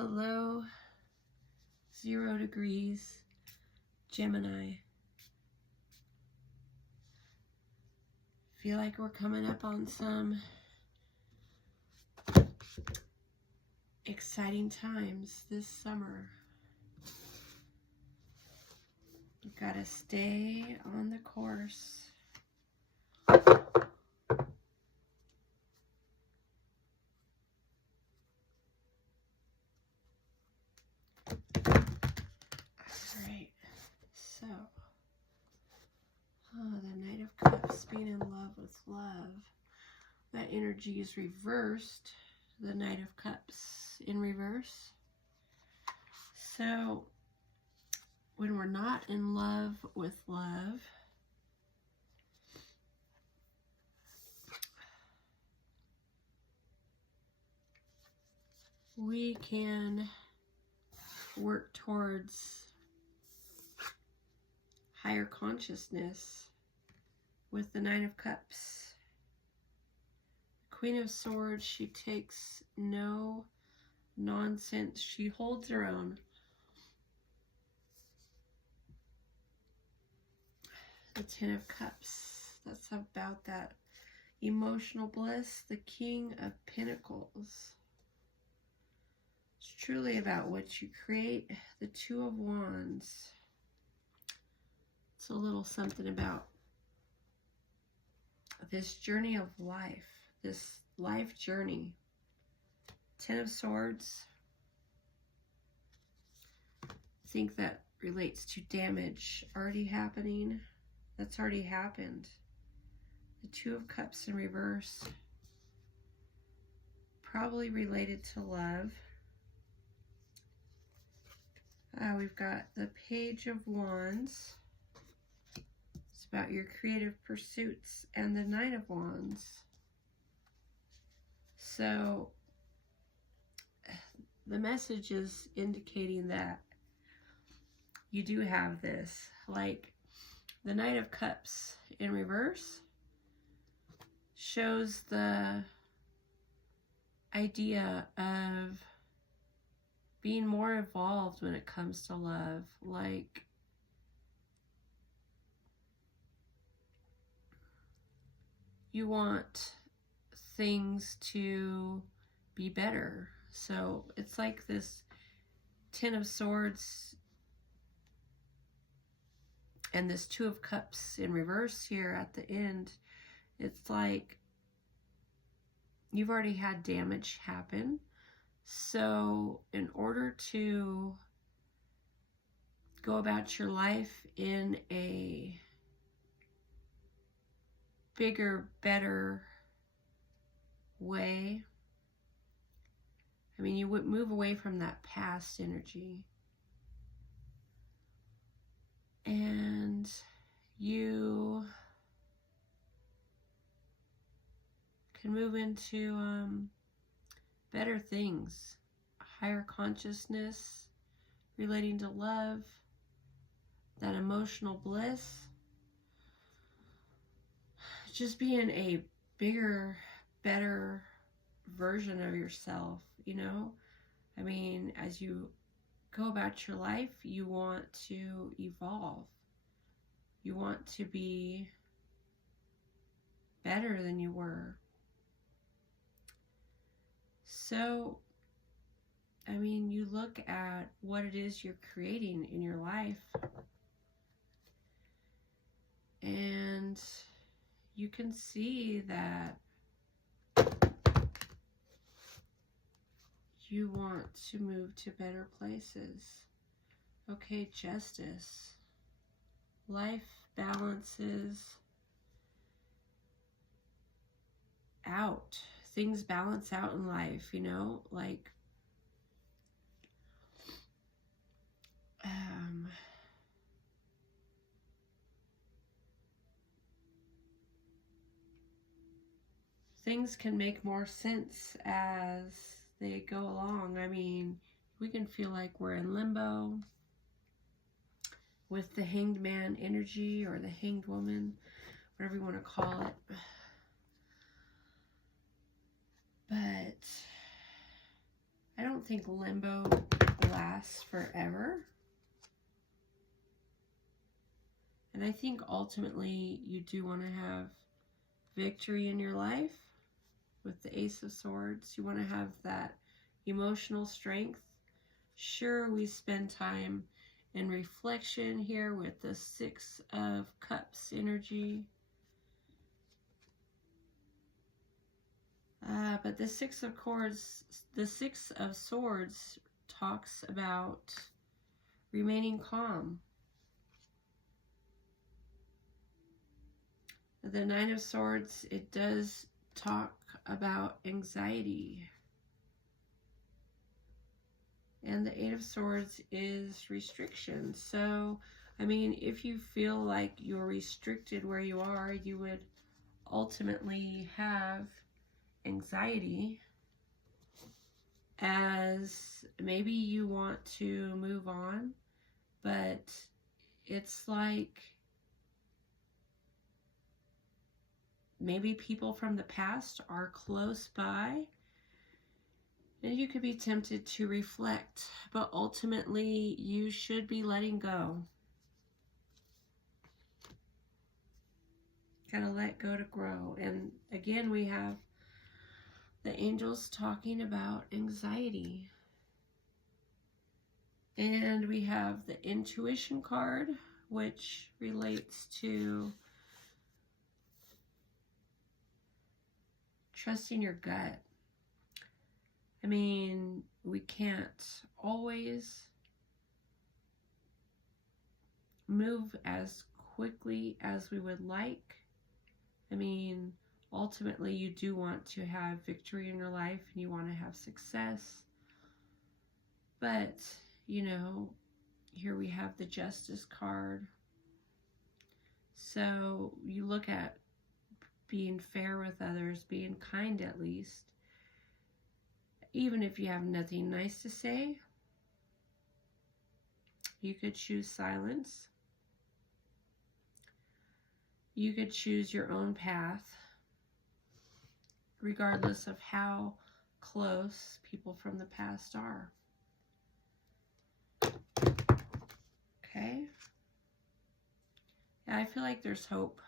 Hello, 0 degrees Gemini. Feel like we're coming up on some exciting times this summer. You've got to stay on the course. Alright, so, the Knight of Cups, being in love with love. That energy is reversed, the Knight of Cups in reverse. So, when we're not in love with love, we can work towards higher consciousness with the Nine of Cups. Queen of Swords, she takes no nonsense. She holds her own. The Ten of Cups, that's about that emotional bliss. The King of Pentacles, it's truly about what you create. The Two of Wands, it's a little something about this journey of life, this life journey. Ten of Swords, I think that relates to damage already happening. That's already happened. The Two of Cups in reverse, probably related to love. We've got the Page of Wands. It's about your creative pursuits, and the Knight of Wands. So the message is indicating that you do have this, like the Knight of Cups in reverse shows the idea of being more evolved when it comes to love. Like, you want things to be better. So it's like this Ten of Swords and this Two of Cups in reverse here at the end. It's like you've already had damage happen. So in order to go about your life in a bigger, better way, I mean, you would move away from that past energy. And you can move into better things, higher consciousness relating to love, that emotional bliss, just being a bigger, better version of yourself, you know? I mean, as you go about your life, you want to evolve. You want to be better than you were. So, I mean, you look at what it is you're creating in your life, and you can see that you want to move to better places. Okay, Justice. Life balances out. Things balance out in life, you know, like things can make more sense as they go along. I mean, we can feel like we're in limbo with the Hanged Man energy, or the Hanged Woman, whatever you want to call it. But I don't don't think limbo lasts forever. And I think ultimately you do want to have victory in your life with the Ace of Swords. You want to have that emotional strength. Sure, we spend time in reflection here with the Six of Cups energy. But the Six of Swords talks about remaining calm. The Nine of Swords, it does talk about anxiety. And the Eight of Swords is restriction. So, I mean, if you feel like you're restricted where you are, you would ultimately have anxiety, as maybe you want to move on, but it's like maybe people from the past are close by, and you could be tempted to reflect, but ultimately you should be letting go. Gotta let go to grow. And again, we have the angels talking about anxiety. And we have the intuition card, which relates to trusting your gut. I mean, we can't always move as quickly as we would like. I mean, ultimately you do want to have victory in your life and you want to have success. But, you know, here we have the Justice card. So you look at being fair with others, being kind at least. Even if you have nothing nice to say, you could choose silence. You could choose your own path, regardless of how close people from the past are. Okay? Yeah, I feel like there's hope.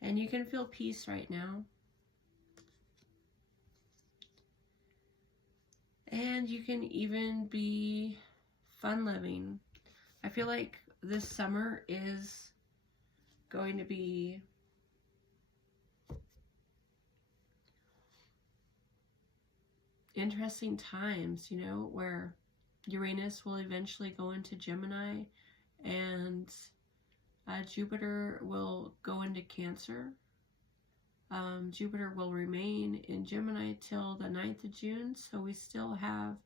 And you can feel peace right now. And you can even be fun-loving. I feel like this summer is going to be interesting times, you know, where Uranus will eventually go into Gemini and Jupiter will go into Cancer. Jupiter will remain in Gemini till the 9th of June, so we still have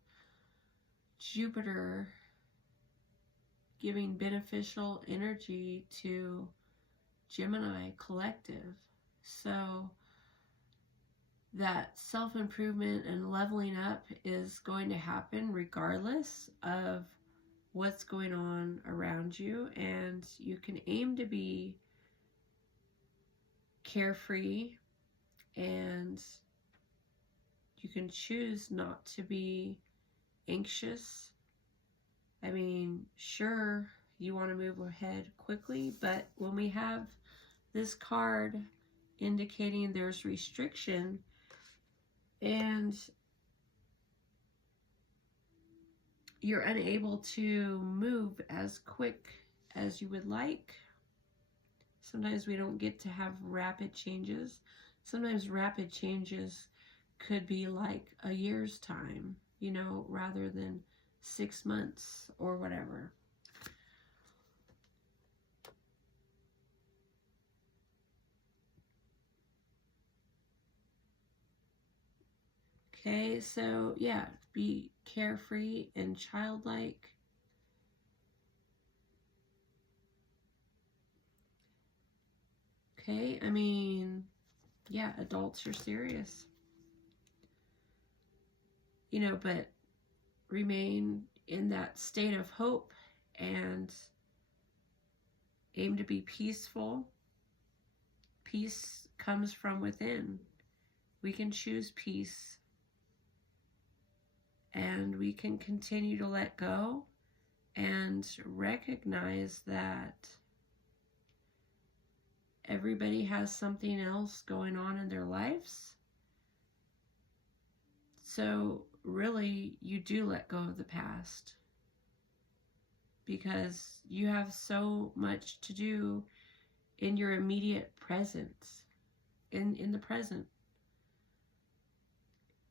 Jupiter giving beneficial energy to Gemini collective. So that self-improvement and leveling up is going to happen regardless of what's going on around you, and you can aim to be carefree, and you can choose not to be anxious. I mean, sure, you want to move ahead quickly, but when we have this card indicating there's restriction and you're unable to move as quick as you would like. Sometimes we don't get to have rapid changes. Sometimes rapid changes could be like a year's time, you know, rather than 6 months or whatever. Okay, so yeah, be carefree and childlike. Okay, I mean, yeah, adults are serious. You know, but remain in that state of hope and aim to be peaceful. Peace comes from within. We can choose peace, and we can continue to let go and recognize that everybody has something else going on in their lives. So really, you do let go of the past, because you have so much to do in your immediate present, in the present.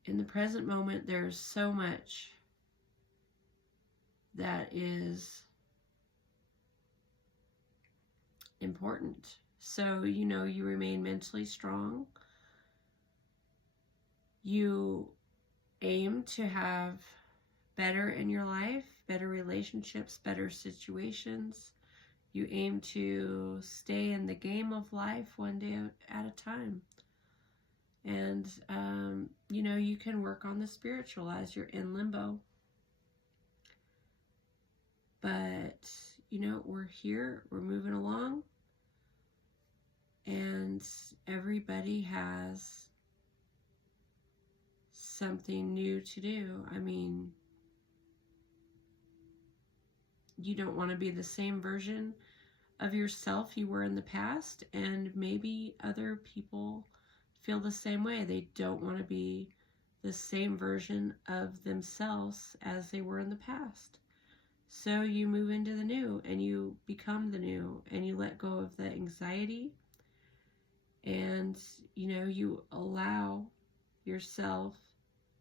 In the present moment, there's so much that is important. So, you remain mentally strong. You aim to have better in your life, better relationships, better situations. You aim to stay in the game of life one day at a time. And, you can work on the spiritual as you're in limbo. But, we're here, we're moving along, and everybody has something new to do. I mean, you don't want to be the same version of yourself you were in the past, and maybe other people feel the same way. They don't want to be the same version of themselves as they were in the past. So you move into the new, and you become the new, and you let go of the anxiety, and you allow yourself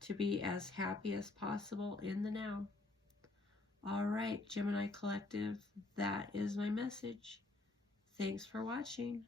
to be as happy as possible in the now. All right, Gemini Collective, that is my message. Thanks for watching.